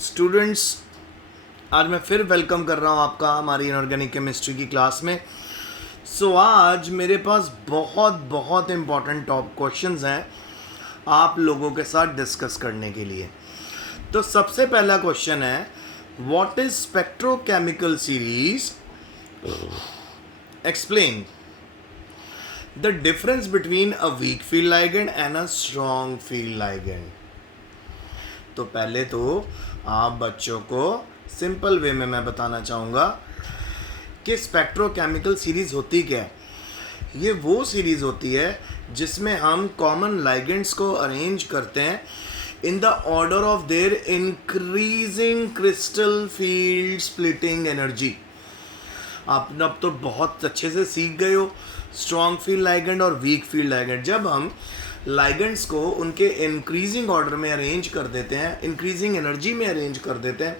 Students, आज मैं फिर वेलकम कर रहा हूँ आपका हमारी इनऑर्गेनिक केमिस्ट्री की क्लास में। आज मेरे पास बहुत इम्पॉर्टेंट टॉप क्वेश्चंस हैं आप लोगों के साथ डिस्कस करने के लिए। तो सबसे पहला क्वेश्चन है, what is spectrochemical series, explain the difference between a weak field ligand and a strong field ligand. तो पहले तो आप बच्चों को सिंपल वे में मैं बताना चाहूँगा कि स्पेक्ट्रोकेमिकल सीरीज़ होती क्या है। ये वो सीरीज़ होती है जिसमें हम कॉमन लाइगेंड्स को अरेंज करते हैं in the order of their increasing crystal field splitting energy. आप अब तो बहुत अच्छे से सीख गए हो स्ट्रॉन्ग फील्ड लाइगेंड और वीक फील्ड लाइगेंड। जब हम लाइगेंड्स को उनके इंक्रीजिंग ऑर्डर में अरेंज कर देते हैं, इंक्रीजिंग एनर्जी में अरेंज कर देते हैं,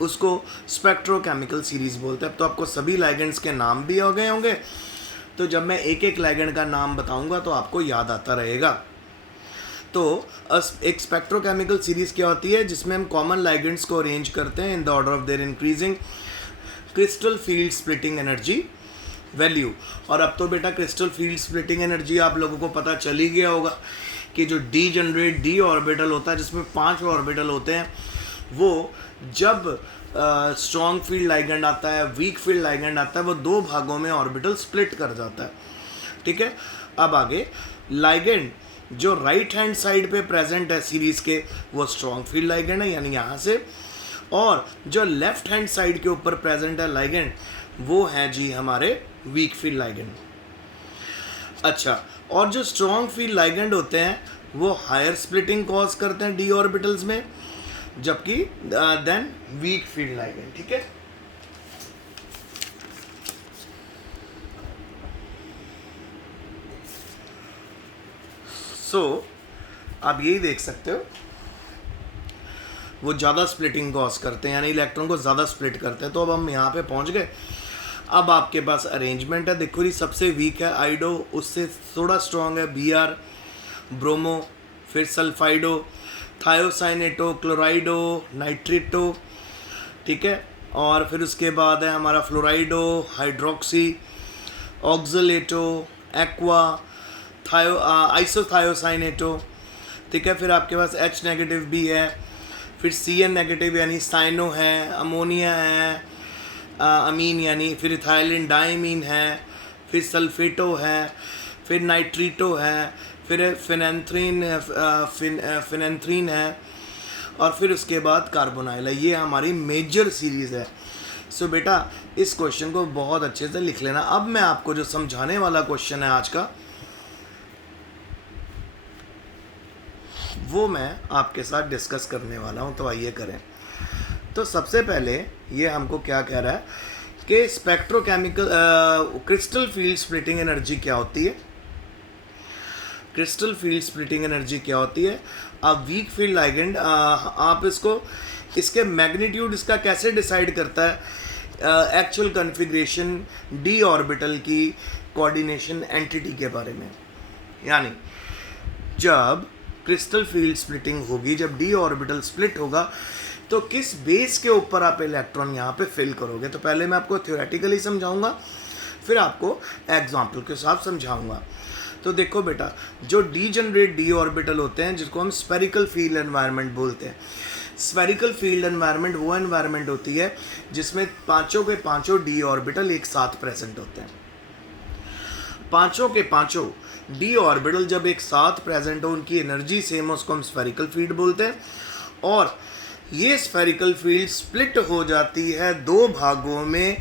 उसको स्पेक्ट्रोकेमिकल सीरीज बोलते हैं। तो आपको सभी लाइगेंड्स के नाम भी हो गए होंगे, तो जब मैं एक एक लाइगेंड का नाम बताऊंगा तो आपको याद आता रहेगा। तो एक स्पेक्ट्रोकेमिकल सीरीज क्या होती है, जिसमें हम कॉमन लाइगेंड्स को अरेंज करते हैं in the order of their increasing crystal field splitting energy value. और अब तो बेटा क्रिस्टल फील्ड स्प्लिटिंग एनर्जी आप लोगों को पता चल ही गया होगा कि जो डी जनरेट डी ऑर्बिटल होता है, जिसमें 5 ऑर्बिटल होते हैं, वो जब स्ट्रॉन्ग फील्ड लाइगेंड आता है, वीक फील्ड लाइगेंड आता है, वो 2 भागों में ऑर्बिटल स्प्लिट कर जाता है। ठीक है, अब आगे लाइगेंड जो राइट हैंड साइड पे प्रेजेंट है सीरीज के, वो स्ट्रॉन्ग फील्ड लाइगेंड है, यानी यहाँ से। और जो लेफ्ट हैंड साइड के ऊपर प्रेजेंट है लाइगेंड, वो है जी हमारे वीक फील्ड लाइगेंड। अच्छा, और जो स्ट्रॉन्ग फील्ड लाइगेंड होते हैं वो हायर स्प्लिटिंग कॉज करते हैं डी ऑर्बिटल्स में, जबकि देन वीक फील्ड लाइगेंड। ठीक है, आप यही देख सकते हो, वो ज़्यादा स्प्लिटिंग कॉज करते हैं, यानी इलेक्ट्रॉन को ज़्यादा स्प्लिट करते हैं। तो अब हम यहाँ पे पहुँच गए। अब आपके पास अरेंजमेंट है, देखो जी, सबसे वीक है आइडो, उससे थोड़ा स्ट्रॉन्ग है बीआर, ब्रोमो, फिर सल्फाइडो, थायोसाइनेटो, क्लोराइडो, नाइट्रेटो। ठीक है, और फिर उसके बाद है हमारा फ्लोराइडो, हाइड्रोक्सी, ऑक्सलेटो, एक्वा, आइसोथायोसाइनेटो। ठीक है, फिर आपके पास H नेगेटिव भी है, फिर Cn नेगेटिव यानी साइनो है, अमोनिया है, अमीन यानी, फिर इथाइलिन डाइमीन है, फिर सल्फेटो है, फिर नाइट्रीटो है, फिर फिनेंथ्रीन है, और फिर उसके बाद कार्बोनाइल है। ये हमारी मेजर सीरीज़ है। सो बेटा इस क्वेश्चन को बहुत अच्छे से लिख लेना। अब मैं आपको जो समझाने वाला क्वेश्चन है आज का, वो मैं आपके साथ डिस्कस करने वाला हूँ। तो आइए करें। तो सबसे पहले ये हमको क्या कह रहा है कि spectrochemical crystal field splitting energy क्या होती है। क्रिस्टल फील्ड स्प्लिटिंग एनर्जी क्या होती है। अब वीक फील्ड लाइगेंड, आप इसको, इसके मैग्नीट्यूड इसका कैसे डिसाइड करता है, एक्चुअल कॉन्फ़िगरेशन डी ऑर्बिटल की कोऑर्डिनेशन एंटिटी के बारे में। यानी जब क्रिस्टल फील्ड स्प्लिटिंग होगी, जब डी ऑर्बिटल स्प्लिट होगा, तो किस बेस के ऊपर आप इलेक्ट्रॉन यहाँ पे फिल करोगे। तो पहले मैं आपको थ्योरेटिकली समझाऊंगा, फिर आपको एग्जाम्पल के साथ समझाऊंगा। तो देखो बेटा, जो डीजनरेट डी ऑर्बिटल होते हैं, जिसको हम स्फेरिकल फील्ड एनवायरनमेंट बोलते हैं। स्फेरिकल फील्ड एनवायरनमेंट वो एनवायरनमेंट होती है जिसमें पाँचों के पाँचों डी ऑर्बिटल एक साथ प्रेजेंट होते हैं। पाँचों के पाँचों डी ऑर्बिटल जब एक साथ प्रेजेंट हो, उनकी एनर्जी सेम हो, उसको हम स्फेरिकल फील्ड बोलते हैं। और ये स्फेरिकल फील्ड स्प्लिट हो जाती है 2 भागों में,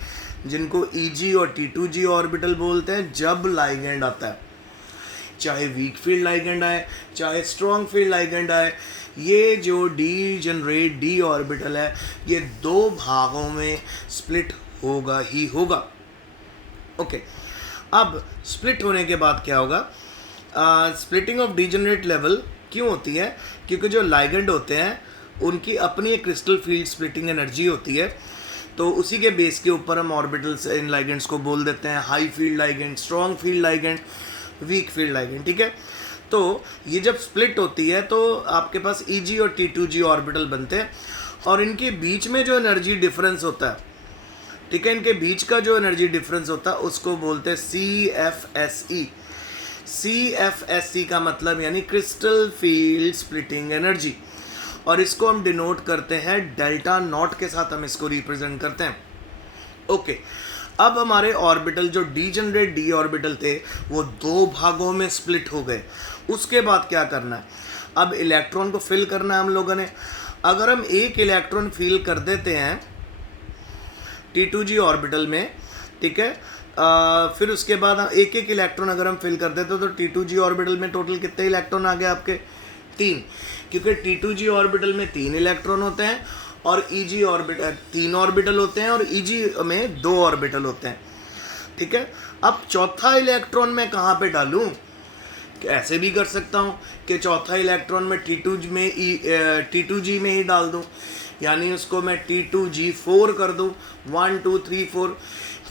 जिनको Eg और T2g ऑर्बिटल बोलते हैं, जब लाइगेंड आता है। चाहे वीक फील्ड लाइगेंड आए, चाहे स्ट्रॉन्ग फील्ड लाइगेंड आए, ये जो डी जनरेट डी ऑर्बिटल है, ये 2 भागों में स्प्लिट होगा ही होगा। ओके, अब स्प्लिट होने के बाद क्या होगा, स्प्लिटिंग ऑफ डीजनरेट लेवल क्यों होती है, क्योंकि जो लाइगेंड होते हैं उनकी अपनी एक क्रिस्टल फील्ड स्प्लिटिंग एनर्जी होती है। तो उसी के बेस के ऊपर हम ऑर्बिटल्स इन लाइगेंड्स को बोल देते हैं high field ligand, strong field ligand, weak field ligand. ठीक है, तो ये जब स्प्लिट होती है तो आपके पास Eg और T2g ऑर्बिटल बनते हैं, और इनके बीच में जो एनर्जी डिफरेंस होता है, ठीक है, इनके बीच का जो एनर्जी डिफरेंस होता है उसको बोलते हैं CFSE। CFSE का मतलब यानी क्रिस्टल फील्ड स्प्लिटिंग एनर्जी, और इसको हम डिनोट करते हैं डेल्टा नॉट के साथ, हम इसको रिप्रेजेंट करते हैं। ओके, अब हमारे ऑर्बिटल जो डीजनरेट डी ऑर्बिटल थे वो दो भागों में स्प्लिट हो गए। उसके बाद क्या करना है, अब इलेक्ट्रॉन को फिल करना है हम लोगों ने। अगर हम एक इलेक्ट्रॉन फिल कर देते हैं T2G ऑर्बिटल में, ठीक है, फिर उसके बाद एक एक इलेक्ट्रॉन अगर हम फिल कर देते तो T2G ऑर्बिटल में टोटल कितने इलेक्ट्रॉन आ गए आपके? 3, क्योंकि T2G ऑर्बिटल में 3 इलेक्ट्रॉन होते हैं और EG ऑर्बिटल 3 ऑर्बिटल होते हैं और EG में 2 ऑर्बिटल होते हैं, ठीक है। अब चौथा इलेक्ट्रॉन मैं कहाँ पे डालूँ? ऐसे भी कर सकता हूँ कि चौथा इलेक्ट्रॉन मैं T2G में ही डाल दूँ, यानी उसको मैं T2G4 कर दूँ, 1 2 3 4।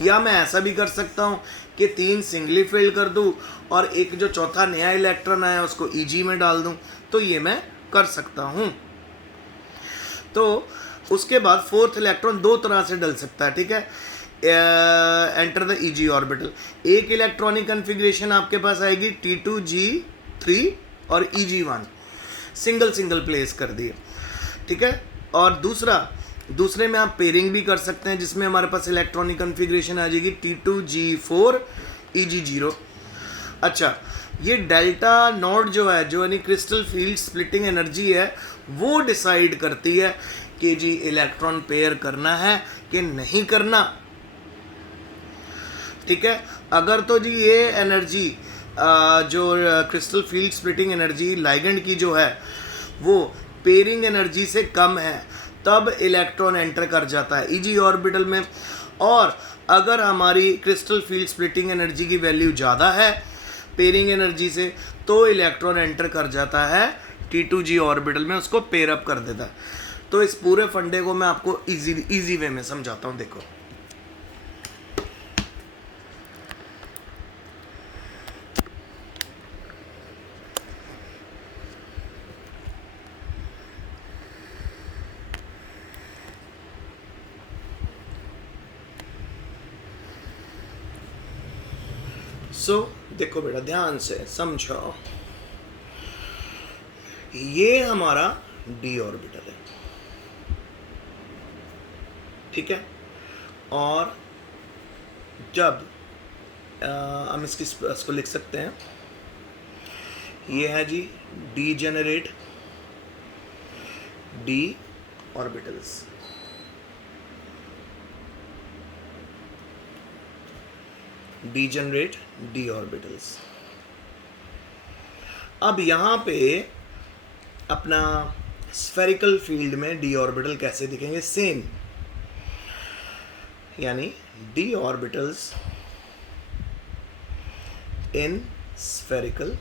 या मैं ऐसा भी कर सकता हूँ कि 3 सिंगली फिल कर दूँ और एक जो चौथा नया इलेक्ट्रॉन आया उसको EG में डाल दूँ, तो ये मैं कर सकता हूँ। तो उसके बाद फोर्थ इलेक्ट्रॉन दो तरह से डल सकता है, ठीक है। एंटर द EG ऑर्बिटल, एक इलेक्ट्रॉनिक कन्फिग्रेशन आपके पास आएगी T2G3 और EG1, सिंगल सिंगल प्लेस कर दिए, ठीक है। और दूसरे में आप पेयरिंग भी कर सकते हैं जिसमें हमारे पास इलेक्ट्रॉनिक कन्फिग्रेशन आ जाएगी T2G4 EG0। अच्छा, ये डेल्टा नॉट जो है, जो यानी क्रिस्टल फील्ड स्प्लिटिंग एनर्जी है, वो डिसाइड करती है कि जी इलेक्ट्रॉन पेयर करना है कि नहीं करना, ठीक है। अगर तो जी ये एनर्जी जो crystal field splitting energy ligand की जो है वो पेयरिंग एनर्जी से कम है, तब इलेक्ट्रॉन एंटर कर जाता है EG ऑर्बिटल में। और अगर हमारी क्रिस्टल फील्ड स्प्लिटिंग एनर्जी की वैल्यू ज़्यादा है पेयरिंग एनर्जी से, तो इलेक्ट्रॉन एंटर कर जाता है T2G ऑर्बिटल में, उसको पेयर अप कर देता है। तो इस पूरे फंडे को मैं आपको इजी वे में समझाता हूँ। देखो, देखो बेटा, ध्यान से समझो, ये हमारा D ऑर्बिटल है, ठीक है। और जब हम इसको लिख सकते हैं, ये है जी degenerate D orbitals, degenerate D orbitals. अब यहाँ पे अपना स्फेरिकल फील्ड में D ऑर्बिटल कैसे दिखेंगे? सेम, यानी D orbitals in spherical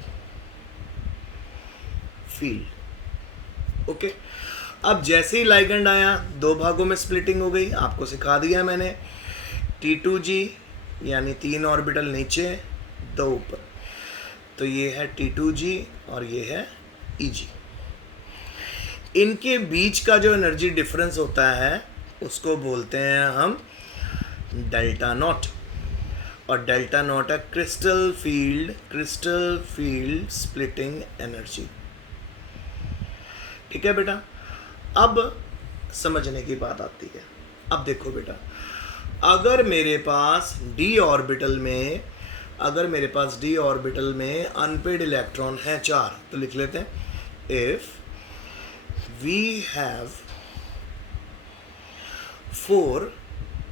field. Okay, अब जैसे ही लाइगेंड आया दो भागों में स्प्लिटिंग हो गई, आपको सिखा दिया मैंने। T2G यानी 3 ऑर्बिटल नीचे 2 ऊपर, तो ये है T2G और ये है EG। इनके बीच का जो एनर्जी डिफरेंस होता है उसको बोलते हैं हम डेल्टा नॉट, और डेल्टा नॉट है क्रिस्टल फील्ड स्प्लिटिंग एनर्जी, ठीक है बेटा। अब समझने की बात आती है। अब देखो बेटा, अगर मेरे पास D ऑर्बिटल में अनपेड इलेक्ट्रॉन है 4, तो लिख लेते हैं, if we have 4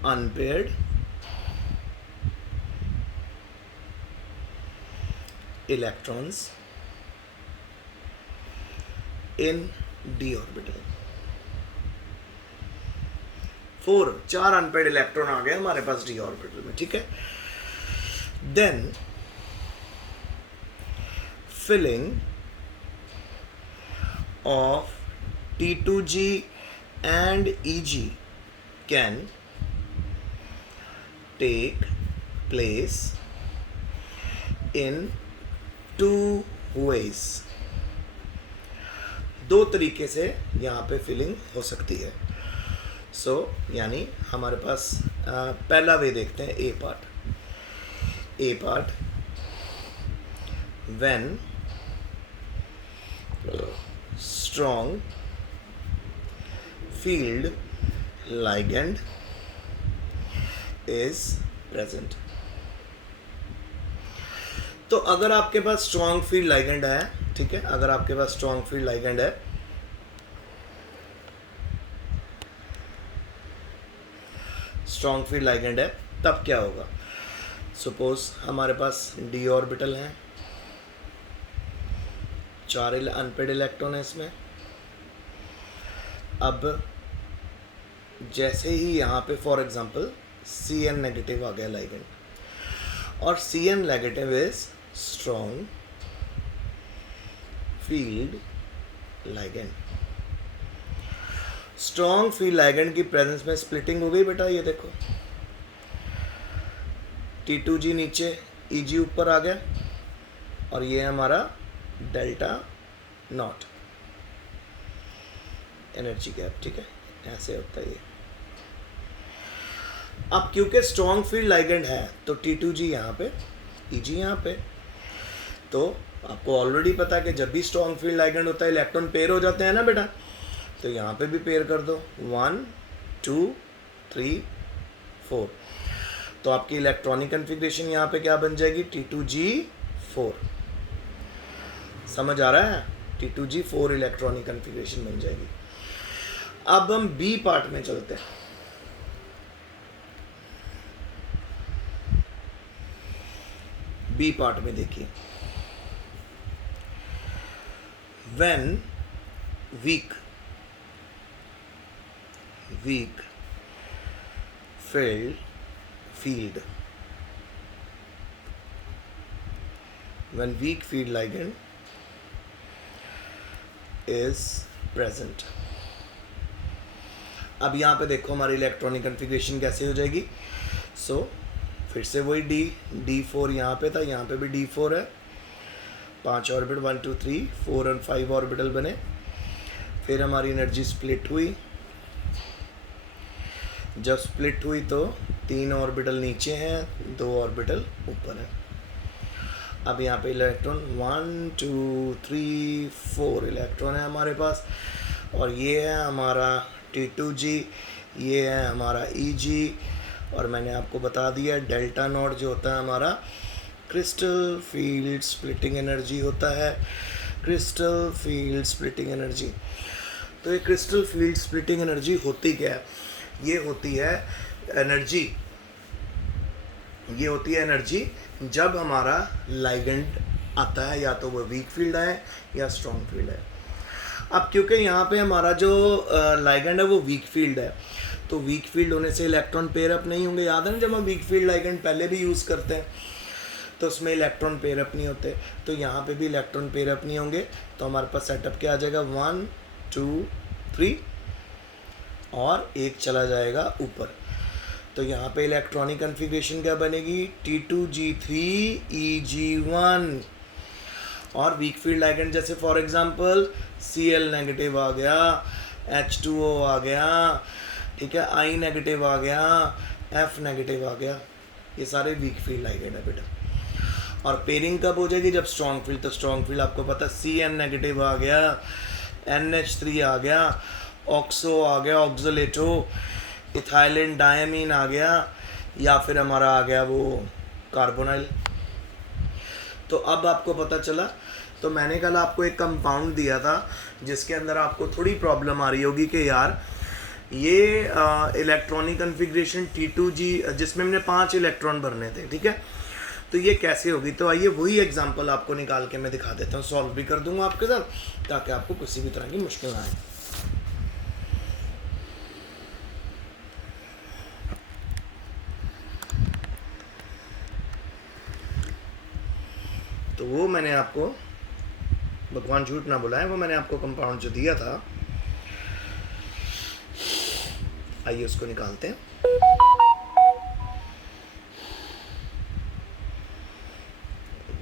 unpaired electrons in D orbital, 4 unpaired electron आ गए हमारे पास D ऑर्बिटल में, ठीक है। Then filling of T2G and EG can take place in 2 ways. दो तरीके से यहाँ पे फिलिंग हो सकती है। सो यानी हमारे पास पहला वे देखते हैं, A part when strong field ligand is present। तो अगर आपके पास स्ट्रॉन्ग फील्ड लाइगेंड है, ठीक है, अगर आपके पास स्ट्रॉन्ग फील्ड लाइगेंड है, स्ट्रॉन्ग फील्ड लाइगेंड है, तब क्या होगा? सपोज हमारे पास डी ऑर्बिटल है, 4 अनपेड इलेक्ट्रॉन है इसमें। अब जैसे ही यहाँ पे फॉर एग्जांपल Cn नेगेटिव आ गया लाइगेंड, और Cn negative is strong field ligand. Strong field ligand की प्रेजेंस में स्प्लिटिंग हो गई बेटा, ये देखो T2G नीचे, Eg ऊपर आ गया, और ये हमारा डेल्टा नॉट एनर्जी गैप, ठीक है, ऐसे होता है ये। अब क्योंकि स्ट्रॉन्ग फील्ड लाइगेंड है तो T2G यहाँ पे, Eg यहाँ पे, तो आपको ऑलरेडी पता है कि जब भी स्ट्रॉन्ग फील्ड लाइगेंड होता है इलेक्ट्रॉन पेयर हो जाते हैं ना बेटा, तो यहाँ पे भी पेयर कर दो, 1 2 3 4, तो आपकी इलेक्ट्रॉनिक कन्फिग्रेशन यहाँ पे क्या बन जाएगी? T2G4। समझ आ रहा है? T2G4 इलेक्ट्रॉनिक कन्फिग्रेशन बन जाएगी। अब हम बी पार्ट में चलते हैं। बी पार्ट में देखिए, when weak field when weak field ligand is present। अब यहाँ पे देखो हमारी इलेक्ट्रॉनिक कन्फिग्रेशन कैसे हो जाएगी। सो फिर से वही D4 यहाँ पे था, यहाँ पे भी D4 है, 5 ऑर्बिटल 1 2 3 4 और 5 ऑर्बिटल बने। फिर हमारी एनर्जी स्प्लिट हुई, जब स्प्लिट हुई तो 3 ऑर्बिटल नीचे हैं, 2 ऑर्बिटल ऊपर है। अब यहाँ पे इलेक्ट्रॉन 1 2 3 4 इलेक्ट्रॉन है हमारे पास, और ये है हमारा T2G, ये है हमारा Eg, और मैंने आपको बता दिया डेल्टा नॉट जो होता है हमारा क्रिस्टल फील्ड स्प्लिटिंग एनर्जी होता है। क्रिस्टल फील्ड स्प्लिटिंग एनर्जी, तो ये क्रिस्टल फील्ड स्प्लिटिंग एनर्जी होती क्या है? ये होती है एनर्जी जब हमारा लाइगेंड आता है, या तो वो वीक फील्ड है या स्ट्रॉन्ग फील्ड है। अब क्योंकि यहाँ पे हमारा जो लाइगेंड है वो वीक फील्ड है, तो वीक फील्ड होने से इलेक्ट्रॉन पेयर अप नहीं होंगे। याद है ना, जब हम वीक फील्ड लाइगेंड पहले भी यूज़ करते हैं तो उसमें इलेक्ट्रॉन पेयर अप नहीं होते, तो यहाँ पे भी इलेक्ट्रॉन पेयर अप नहीं होंगे। तो हमारे पास सेटअप क्या आ जाएगा? 1 2 3, और एक चला जाएगा ऊपर। तो यहाँ पे इलेक्ट्रॉनिक कन्फिग्रेशन क्या बनेगी? T2G3 Eg1, और वीक फील्ड लाइगेंड जैसे फॉर एग्जांपल Cl नेगेटिव आ गया, H2O आ गया, ठीक है, I नेगेटिव आ गया, F नेगेटिव आ गया, ये सारे वीक फील्ड लाइगेंड है बेटा। और पेयरिंग कब हो जाएगी? जब स्ट्रॉन्ग फील्ड, तो स्ट्रॉन्ग फील्ड आपको पता है Cn नेगेटिव आ गया, NH3 आ गया, ऑक्सो आ गया, ऑक्सोलेटो, इथाइलिन डायमीन आ गया, या फिर हमारा आ गया वो कार्बोनाइल। तो अब आपको पता चला। तो मैंने कल आपको एक कंपाउंड दिया था जिसके अंदर आपको थोड़ी प्रॉब्लम आ रही होगी कि यार ये इलेक्ट्रॉनिक कन्फिग्रेशन T2G जिसमें हमने 5 इलेक्ट्रॉन भरने थे, ठीक है, तो ये कैसे होगी? तो आइए वही एग्जांपल आपको निकाल के मैं दिखा देता हूँ, सॉल्व भी कर दूंगा आपके साथ, ताकि आपको किसी भी तरह की मुश्किल ना आए। तो वो मैंने आपको, भगवान झूठ ना बुलाए, वो मैंने आपको कंपाउंड जो दिया था, आइए उसको निकालते हैं।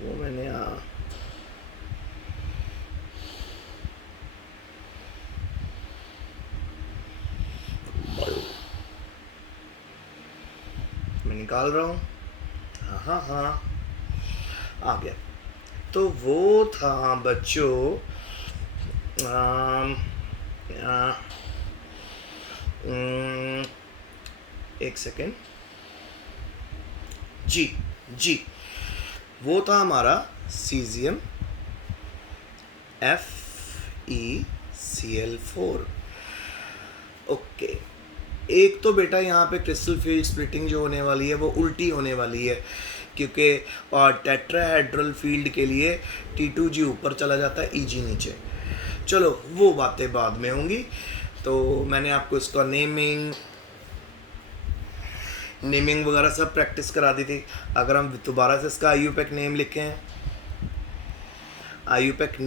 वो मैंने सॉल्व, मैं निकाल रहा हूँ। हाँ हाँ आ गया। तो वो था बच्चों एक सेकेंड जी जी, वो था हमारा सीजियम FeCl4। ओके, एक तो बेटा यहाँ पे क्रिस्टल फील्ड स्प्लिटिंग जो होने वाली है वो उल्टी होने वाली है, क्योंकि टेट्राहेड्रल फील्ड के लिए T2G ऊपर चला जाता है, Eg नीचे। चलो वो बातें बाद में होंगी। तो मैंने आपको इसका नेमिंग वगैरह सब प्रैक्टिस करा दी थी। अगर हम दोबारा से इसका IUPAC नेम लिखें, IUPAC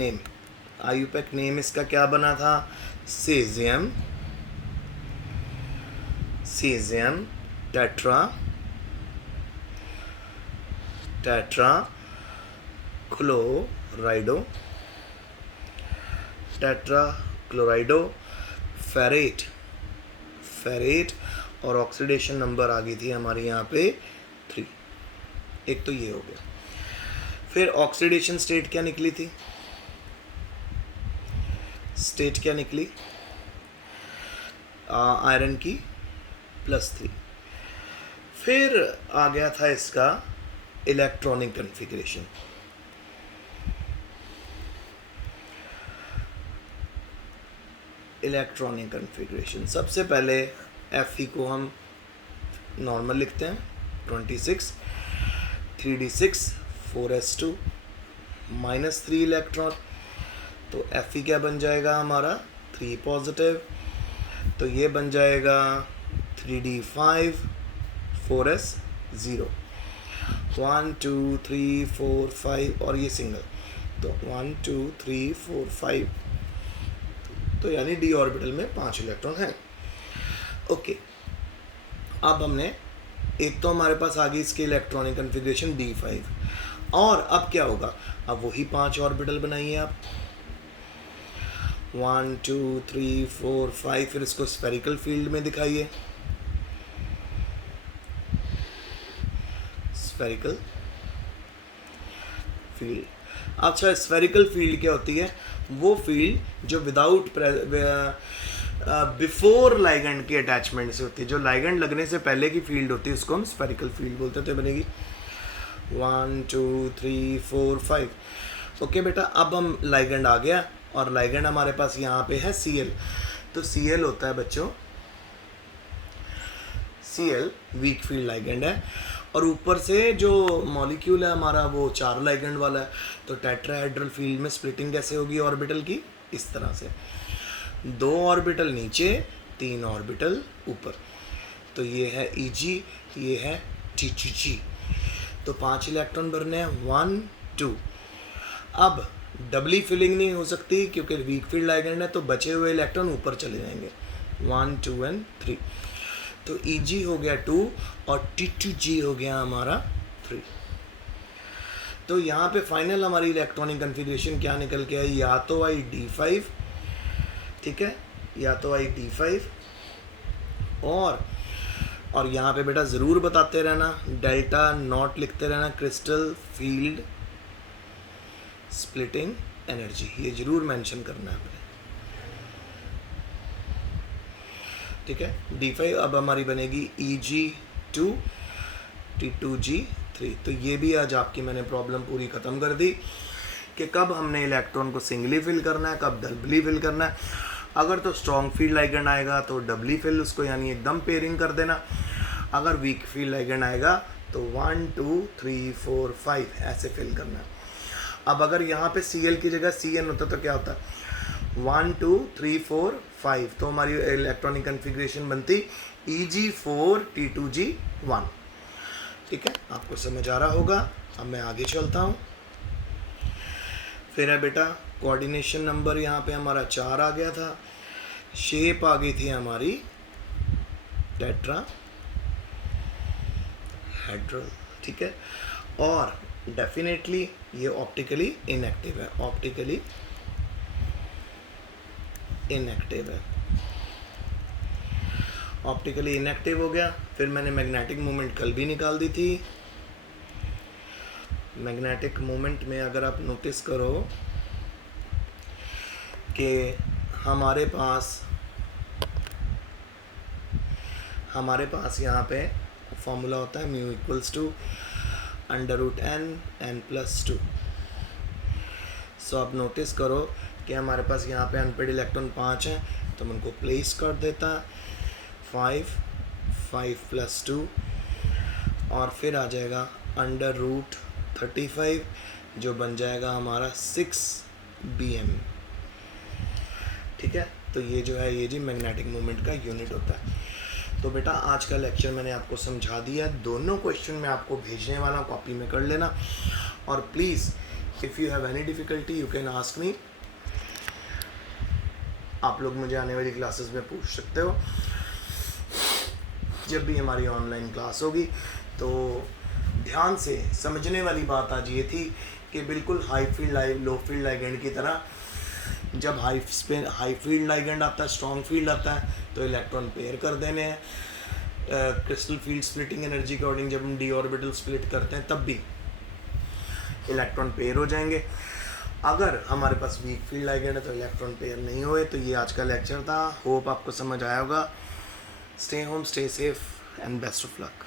नेम इसका क्या बना था? सीजियम टेट्रा क्लोराइडो फेरेट और ऑक्सीडेशन नंबर आ गई थी हमारी यहाँ पे 3। एक तो ये हो गया। फिर ऑक्सीडेशन स्टेट क्या निकली थी? आयरन की +3। फिर आ गया था इसका इलेक्ट्रॉनिक कन्फिग्रेशन। सबसे पहले Fe को हम नॉर्मल लिखते हैं 26, 3d6 4s2 -3 इलेक्ट्रॉन। तो Fe क्या बन जाएगा हमारा? 3 पॉजिटिव। तो ये बन जाएगा 3d5 4s0, 1 2 3 4 5 और ये सिंगल, तो 1 2 3 4 5, तो यानी d ऑर्बिटल में 5 इलेक्ट्रॉन हैं। ओके, अब हमने एक तो हमारे पास आ गई इसकी इलेक्ट्रॉनिक कन्फिग्रेशन d5, और अब क्या होगा? अब वही 5 ऑर्बिटल बनाइए आप, 1 2 3 4 5, फिर इसको स्फेरिकल फील्ड में दिखाइए। स्फेरिकल फील्ड, अच्छा स्फेरिकल फील्ड क्या होती है? वो फील्ड जो विदाउट बिफोर लाइगेंड की अटैचमेंट से होती है, जो लाइगेंड लगने से पहले की फील्ड होती है, उसको हम स्फेरिकल फील्ड बोलते हैं। तो बनेगी 1 2 3 4 5। ओके बेटा, अब हम लाइगेंड आ गया, और लाइगेंड हमारे पास यहाँ पे है Cl। तो Cl होता है बच्चों, Cl वीक फील्ड लाइगेंड है, और ऊपर से जो मॉलिक्यूल है हमारा वो 4 लाइगेंड वाला है। तो टेट्राहेड्रल फील्ड में स्प्लिटिंग कैसे होगी ऑर्बिटल की? इस तरह से, 2 ऑर्बिटल नीचे, 3 ऑर्बिटल ऊपर। तो ये है Eg, ये है T2G। तो 5 इलेक्ट्रॉन भरने हैं, 1 2। अब डबली फिलिंग नहीं हो सकती क्योंकि वीक फील्ड लाइगेंड है, तो बचे हुए इलेक्ट्रॉन ऊपर चले जाएंगे, 1 2 एंड 3। तो Eg हो गया 2 और T2G हो गया हमारा 3। तो यहाँ पे फाइनल हमारी इलेक्ट्रॉनिक कन्फिग्रेशन क्या निकल के आई? या तो आई D5, ठीक है, या तो आई D5, और यहाँ पे बेटा ज़रूर बताते रहना, डेल्टा नॉट लिखते रहना, क्रिस्टल फील्ड स्प्लिटिंग एनर्जी, ये ज़रूर मेंशन करना है आपने, ठीक है। D5 अब हमारी बनेगी Eg2 T2G3। तो ये भी आज आपकी मैंने प्रॉब्लम पूरी ख़त्म कर दी कि कब हमने इलेक्ट्रॉन को सिंगली फिल करना है, कब डबली फिल करना है। अगर तो स्ट्रॉन्ग फील्ड लाइगेंड आएगा तो डबली फिल उसको यानी एकदम पेयरिंग कर देना। अगर वीक फील्ड लाइगेंड आएगा तो 1 2 3 4 5 ऐसे फिल करना है। अब अगर यहाँ पे Cl की जगह Cn होता तो क्या होता? 1 2 3 4 5, तो हमारी इलेक्ट्रॉनिक कन्फिग्रेशन बनती Eg4 T2G1। ठीक है, आपको समझ आ रहा होगा। अब मैं आगे चलता हूँ। फिर है बेटा कोऑर्डिनेशन नंबर, यहाँ पे हमारा 4 आ गया था। शेप आ गई थी हमारी टेट्रा हेड्रल, ठीक है। और डेफिनेटली ये ऑप्टिकली इनएक्टिव है, ऑप्टिकली इनएक्टिव है। ऑप्टिकली इनएक्टिव हो गया। फिर मैंने मैग्नेटिक मोमेंट कल भी निकाल दी थी। मैग्नेटिक मोमेंट में अगर आप नोटिस करो कि हमारे पास यहाँ पे फॉर्मूला होता है म्यू इक्वल्स टू √n+2। सो आप नोटिस करो कि हमारे पास यहाँ पे अनपेड इलेक्ट्रॉन 5 हैं, तो हम उनको प्लेस कर देता 5 + 2 और फिर आ जाएगा √35 जो बन जाएगा हमारा 6 bm। ठीक है, तो ये जो है ये जी मैग्नेटिक मोमेंट का यूनिट होता है। तो बेटा आज का लेक्चर मैंने आपको समझा दिया। दोनों क्वेश्चन मैं आपको भेजने वाला हूँ, कॉपी में कर लेना। और please if you have any difficulty you can ask me. आप लोग मुझे आने वाली क्लासेस में पूछ सकते हो। जब भी हमारी ऑनलाइन क्लास होगी तो ध्यान से समझने वाली बात आज ये थी कि बिल्कुल हाई फील्ड लो फील्ड लाइगेंड की तरह, जब हाई फील्ड लाइगेंड आता है, स्ट्रॉन्ग फील्ड आता है, तो इलेक्ट्रॉन पेयर कर देने हैं। क्रिस्टल फील्ड स्प्लिटिंग एनर्जी के अकॉर्डिंग जब हम डी ऑर्बिटल स्प्लिट करते हैं तब भी इलेक्ट्रॉन पेयर हो जाएंगे। अगर हमारे पास वीक फील्ड लाइगेंड है तो इलेक्ट्रॉन पेयर नहीं हुए। तो ये आज का लेक्चर था, होप आपको समझ आया होगा। Stay home, stay safe and best of luck.